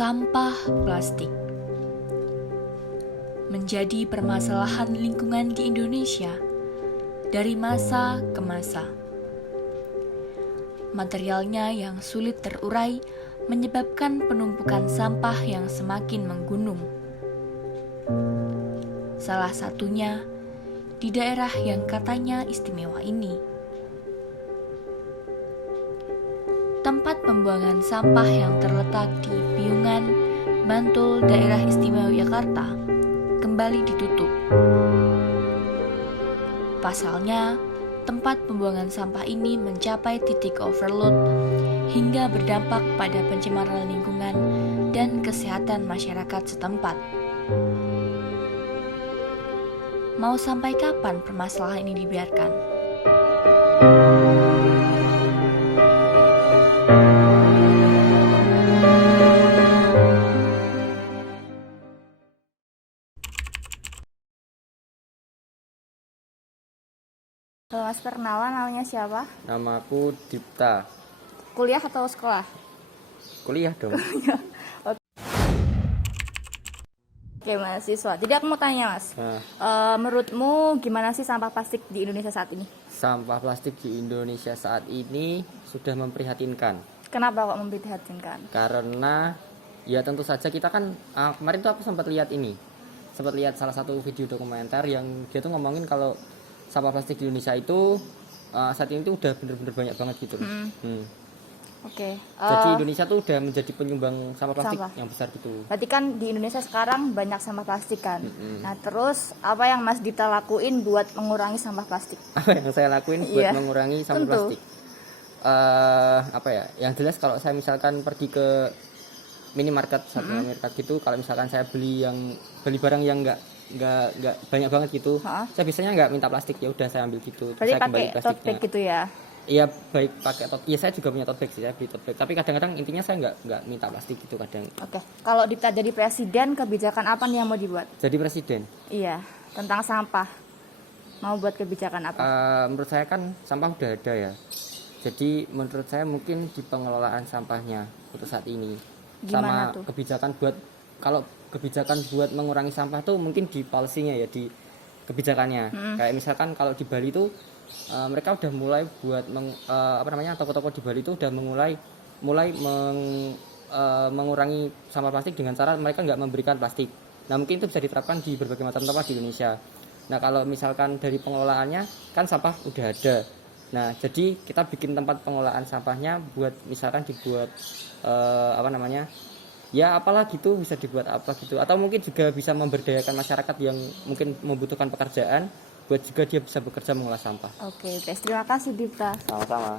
Sampah plastik menjadi permasalahan lingkungan di Indonesia dari masa ke masa. Materialnya yang sulit terurai menyebabkan penumpukan sampah yang semakin menggunung. Salah satunya di daerah yang katanya istimewa ini. Tempat pembuangan sampah yang terletak di Piungan, Bantul, daerah istimewa Yogyakarta, kembali ditutup. Pasalnya, tempat pembuangan sampah ini mencapai titik overload hingga berdampak pada pencemaran lingkungan dan kesehatan masyarakat setempat. Mau sampai kapan permasalahan ini dibiarkan? Halo Mas, perkenalan, namanya siapa? Namaku Dipta. Kuliah atau sekolah? Kuliah dong. Oke, mahasiswa. Jadi aku mau tanya Mas, Nah, menurutmu gimana sih sampah plastik di Indonesia saat ini? sampah plastik di Indonesia saat ini sudah memprihatinkan. Kenapa kok memprihatinkan? Karena ya tentu saja kita kan kemarin tuh aku sempat lihat salah satu video dokumenter yang dia tuh ngomongin kalau sampah plastik di Indonesia itu saat ini tuh udah bener-bener banyak banget gitu. Oke. Jadi Indonesia tuh udah menjadi penyumbang sampah plastik Sampah. yang besar gitu. Berarti kan di Indonesia sekarang banyak sampah plastik kan? Nah terus apa yang Mas Dita lakuin buat mengurangi sampah plastik? Apa yang saya lakuin buat Iya, mengurangi sampah tentu. plastik? Apa ya? Yang jelas kalau saya misalkan pergi ke minimarket minimarket gitu, kalau misalkan saya beli barang yang nggak banyak banget gitu, saya biasanya nggak minta plastik, ya udah saya ambil gitu. Berarti Saya kembali pakai tote bag gitu ya? Iya, baik pakai tote. Iya, saya juga punya tote bag sih, saya beli tote bag. Tapi kadang-kadang intinya saya nggak minta plastik gitu kadang. Oke. Kalau Dita jadi presiden, kebijakan apa nih yang mau dibuat? Jadi presiden, Iya, tentang sampah. Mau buat kebijakan apa? menurut saya kan sampah udah ada ya. Jadi menurut saya mungkin di pengelolaan sampahnya untuk saat ini. Gimana Sama tuh? kebijakan buat mengurangi sampah tuh mungkin di policy-nya ya, di kebijakannya. Kayak misalkan kalau di Bali tuh mereka udah mulai buat toko-toko di Bali itu udah mengurangi sampah plastik dengan cara mereka nggak memberikan plastik. Nah mungkin itu bisa diterapkan di berbagai macam tempat di Indonesia. Nah kalau misalkan dari pengelolaannya kan sampah udah ada. Nah jadi kita bikin tempat pengelolaan sampahnya buat misalkan dibuat ya apalah gitu, bisa dibuat apa gitu, atau mungkin juga bisa memberdayakan masyarakat yang mungkin membutuhkan pekerjaan buat juga dia bisa bekerja mengolah sampah. Oke, terima kasih Dita. Sama-sama.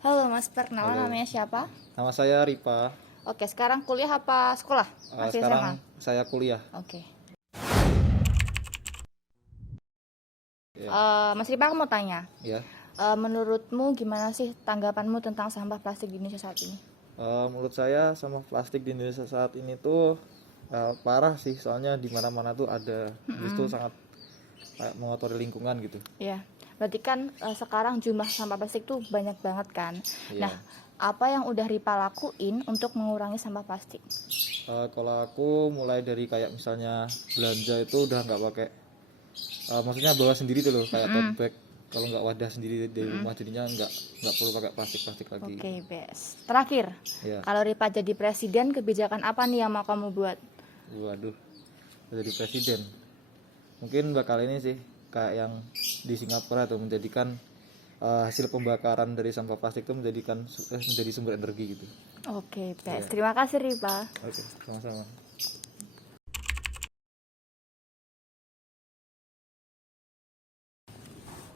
Halo Mas, perkenalan Halo. namanya siapa? Nama saya Ripa. Oke, sekarang kuliah apa sekolah? Masih Sekarang SMA? saya kuliah. Oke. Ya. Mas Ripa, aku mau tanya. Ya. Menurutmu gimana sih tanggapanmu tentang sampah plastik di Indonesia saat ini? Menurut saya sampah plastik di Indonesia saat ini tuh parah sih, soalnya di mana-mana tuh ada. Itu sangat mengotori lingkungan gitu. Iya. Berarti kan sekarang jumlah sampah plastik tuh banyak banget kan. Iya. Nah, apa yang udah Ripa lakuin untuk mengurangi sampah plastik? Kalau aku mulai dari kayak misalnya belanja itu udah nggak pakai, maksudnya bawa sendiri tuh loh, kayak tote bag. Kalau nggak wadah sendiri dari rumah, jadinya nggak perlu pakai plastik lagi. Oke, best. Terakhir, Ya. kalau Ripa jadi presiden, kebijakan apa nih yang mau kamu buat? Waduh, jadi presiden. Mungkin bakal ini sih, kayak yang di Singapura tuh, menjadikan hasil pembakaran dari sampah plastik itu menjadi sumber energi gitu. Oke, best. Terima kasih Ripa. Oke, sama-sama.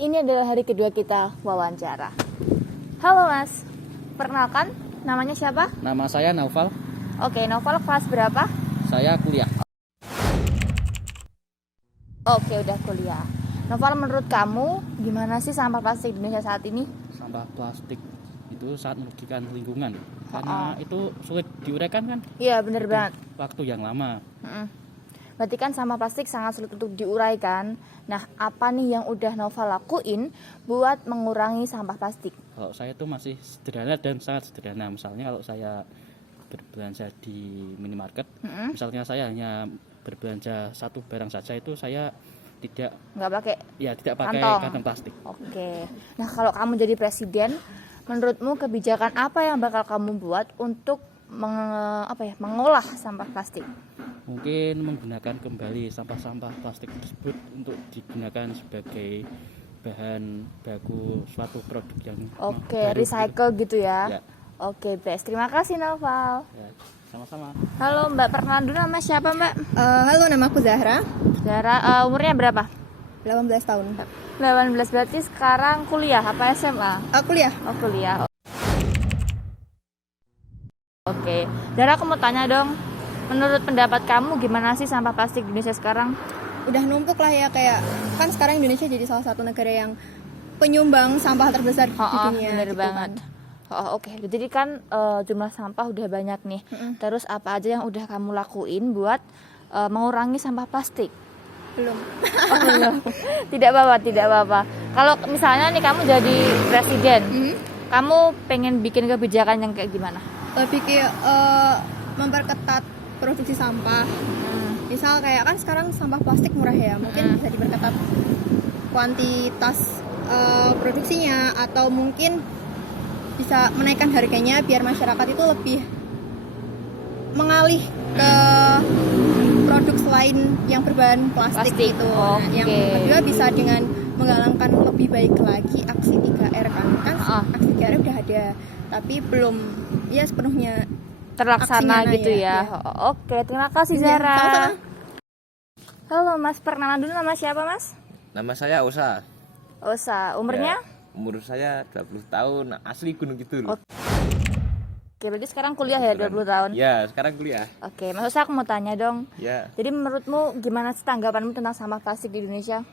Ini adalah hari kedua kita wawancara. Halo Mas, perkenalkan namanya siapa? Nama saya Naufal, Oke, Novel kelas berapa? saya kuliah. Oke, udah kuliah. Novel, menurut kamu gimana sih sampah plastik di Indonesia saat ini? Sampah plastik itu sangat merugikan lingkungan karena itu sulit diuraikan kan, Iya, bener banget. waktu yang lama. Berarti kan sampah plastik sangat sulit untuk diuraikan. Nah, apa nih yang udah Novel lakuin buat mengurangi sampah plastik? Kalau saya itu masih sederhana dan sangat sederhana. Misalnya kalau saya berbelanja di minimarket, misalnya saya hanya berbelanja satu barang saja, itu saya Nggak pakai tidak pakai kantong. kantong plastik. Oke. Nah, kalau kamu jadi presiden, menurutmu kebijakan apa yang bakal kamu buat untuk mengolah sampah plastik? Mungkin menggunakan kembali sampah-sampah plastik tersebut untuk digunakan sebagai bahan baku suatu produk yang Oke, baru. recycle gitu ya. Ya. Oke, best. Terima kasih Noval. Ya, sama-sama. Halo Mbak, perkenalan dulu, nama siapa Mbak? Halo, nama aku Zahra, Zara, umurnya berapa? 18 tahun. 18, berarti sekarang kuliah apa SMA? Kuliah. Oh, kuliah. Oke, Zara, aku mau tanya dong. Menurut pendapat kamu gimana sih sampah plastik di Indonesia sekarang? Udah numpuk lah ya, kayak kan sekarang Indonesia jadi salah satu negara yang penyumbang sampah terbesar di dunia. Bener gitu banget. kan. Oke. Jadi kan jumlah sampah udah banyak nih. Terus apa aja yang udah kamu lakuin buat mengurangi sampah plastik? Belum. Oh, belum. Tidak apa-apa. Kalau misalnya nih kamu jadi presiden, kamu pengen bikin kebijakan yang kayak gimana? Lebih ke memperketat produksi sampah. Misal kayak kan sekarang sampah plastik murah ya, mungkin bisa diperketat kuantitas produksinya, atau mungkin bisa menaikkan harganya biar masyarakat itu lebih mengalih ke produk selain yang berbahan plastik, Plastik, gitu. Nah, yang oke. kedua bisa dengan menggalangkan lebih baik lagi aksi 3R kan aksi 3R udah ada tapi belum ya sepenuhnya Terlaksana aksinya gitu ya. Oke, terima kasih Iya, Zara. sama-sama. Halo Mas, perkenalan dulu, nama siapa Mas? Nama saya Osa. Osa, umurnya? Ya, umur saya 20 tahun, asli Gunung Kidul. Oke, berarti sekarang kuliah ya 20 tahun? Ya, sekarang kuliah. Oke, Mas Osa, aku mau tanya dong. Ya, Jadi menurutmu gimana sih tanggapanmu tentang sampah plastik di Indonesia?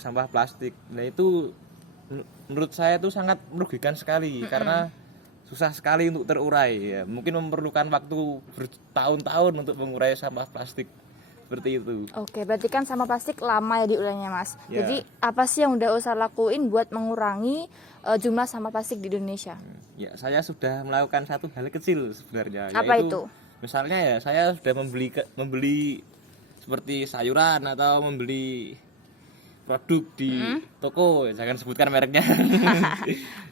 sampah plastik. Nah, itu menurut saya itu sangat merugikan sekali karena susah sekali untuk terurai ya. Mungkin memerlukan waktu bertahun-tahun untuk mengurai sampah plastik. Seperti itu. Oke, berarti kan sampah plastik lama ya diurainya Mas. Ya. Jadi apa sih yang udah Osa lakuin buat mengurangi jumlah sampah plastik di Indonesia? Ya, saya sudah melakukan satu hal kecil sebenarnya. Apa yaitu, itu? Misalnya ya, saya sudah membeli seperti sayuran atau membeli produk di toko, jangan sebutkan mereknya.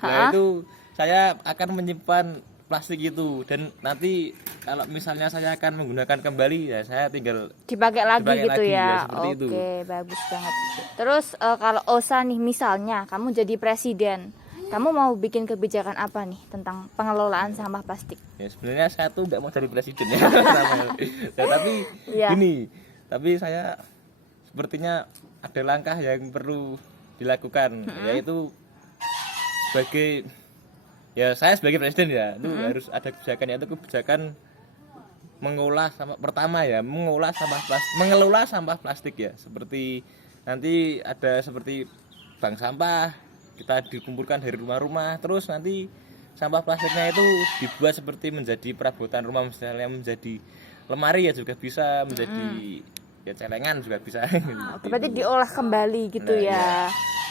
Nah, itu saya akan menyimpan plastik itu, dan nanti kalau misalnya saya akan menggunakan kembali, ya saya tinggal Dipakai lagi dipakai gitu lagi, ya. seperti itu. Oke, bagus banget. Terus kalau Osa nih misalnya kamu jadi presiden, kamu mau bikin kebijakan apa nih tentang pengelolaan sampah plastik? Ya sebenarnya saya tuh nggak mau jadi presiden ya. Ya, tapi Iya. gini, tapi saya sepertinya ada langkah yang perlu dilakukan, yaitu sebagai saya sebagai presiden ya, itu harus ada kebijakan, yaitu kebijakan mengolah sampah, pertama ya mengelola sampah plastik ya, seperti nanti ada seperti bank sampah, kita dikumpulkan dari rumah-rumah, terus nanti sampah plastiknya itu dibuat seperti menjadi perabotan rumah, misalnya menjadi lemari ya juga bisa, menjadi ya celengan juga bisa. Oke, berarti diolah kembali gitu Nah, ya. iya.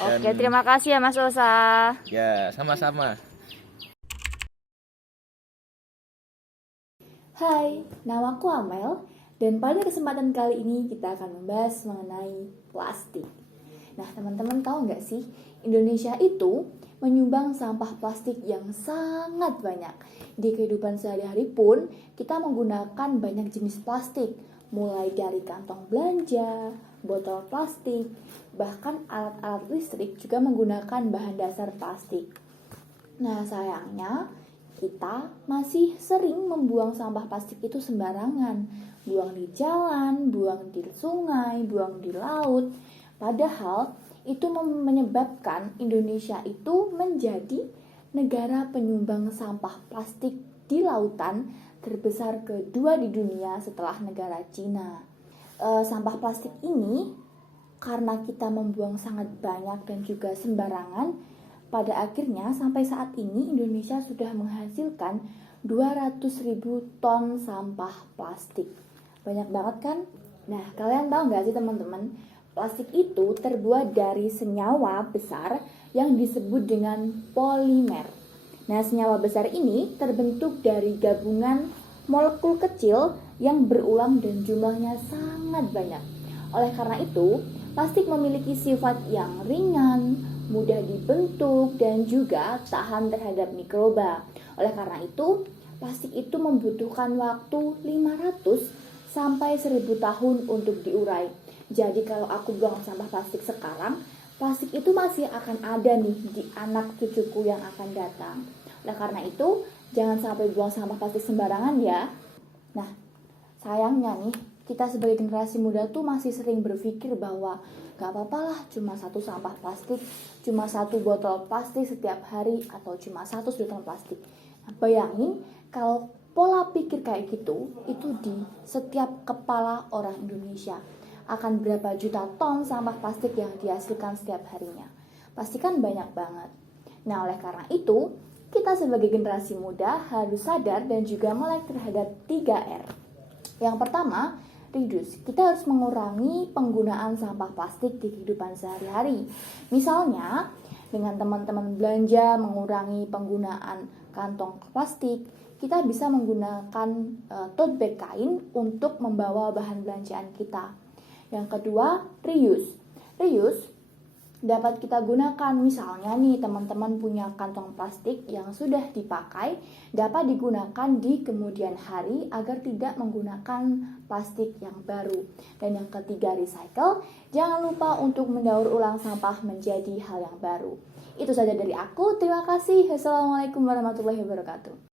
Oke, Dan- terima kasih ya Mas Osa. Ya sama-sama. Hai, namaku Amel dan pada kesempatan kali ini kita akan membahas mengenai plastik. Nah, teman-teman tahu nggak sih, Indonesia itu menyumbang sampah plastik yang sangat banyak. Di kehidupan sehari-hari pun kita menggunakan banyak jenis plastik, mulai dari kantong belanja, botol plastik, bahkan alat-alat listrik juga menggunakan bahan dasar plastik. Nah, sayangnya kita masih sering membuang sampah plastik itu sembarangan. Buang di jalan, buang di sungai, buang di laut. Padahal itu menyebabkan Indonesia itu menjadi negara penyumbang sampah plastik di lautan terbesar kedua di dunia setelah negara Cina. Sampah plastik ini karena kita membuang sangat banyak dan juga sembarangan, pada akhirnya sampai saat ini Indonesia sudah menghasilkan 200.000 ton sampah plastik. Banyak banget kan? Nah, kalian tahu nggak sih teman-teman, plastik itu terbuat dari senyawa besar yang disebut dengan polimer. Nah, senyawa besar ini terbentuk dari gabungan molekul kecil yang berulang dan jumlahnya sangat banyak. Oleh karena itu, plastik memiliki sifat yang ringan, mudah dibentuk, dan juga tahan terhadap mikroba. Oleh karena itu, plastik itu membutuhkan waktu 500 sampai 1000 tahun untuk diurai. Jadi kalau aku buang sampah plastik sekarang, plastik itu masih akan ada nih di anak cucuku yang akan datang. Oleh karena itu, jangan sampai buang sampah plastik sembarangan ya. Nah, sayangnya nih, kita sebagai generasi muda tuh masih sering berpikir bahwa gak apa-apa lah cuma satu sampah plastik, cuma satu botol plastik setiap hari, atau cuma satu sedotan plastik. Nah, bayangin kalau pola pikir kayak gitu, itu di setiap kepala orang Indonesia. Akan berapa juta ton sampah plastik yang dihasilkan setiap harinya. Pasti kan banyak banget. Nah, oleh karena itu, kita sebagai generasi muda harus sadar dan juga melek terhadap 3R. Yang pertama, reduce. Kita harus mengurangi penggunaan sampah plastik di kehidupan sehari-hari. Misalnya, dengan teman-teman belanja mengurangi penggunaan kantong plastik, kita bisa menggunakan tote bag kain untuk membawa bahan belanjaan kita. Yang kedua, reuse. Reuse dapat kita gunakan, misalnya nih teman-teman punya kantong plastik yang sudah dipakai, dapat digunakan di kemudian hari agar tidak menggunakan plastik yang baru. Dan yang ketiga, recycle. Jangan lupa untuk mendaur ulang sampah menjadi hal yang baru. Itu saja dari aku. Terima kasih. Assalamualaikum warahmatullahi wabarakatuh.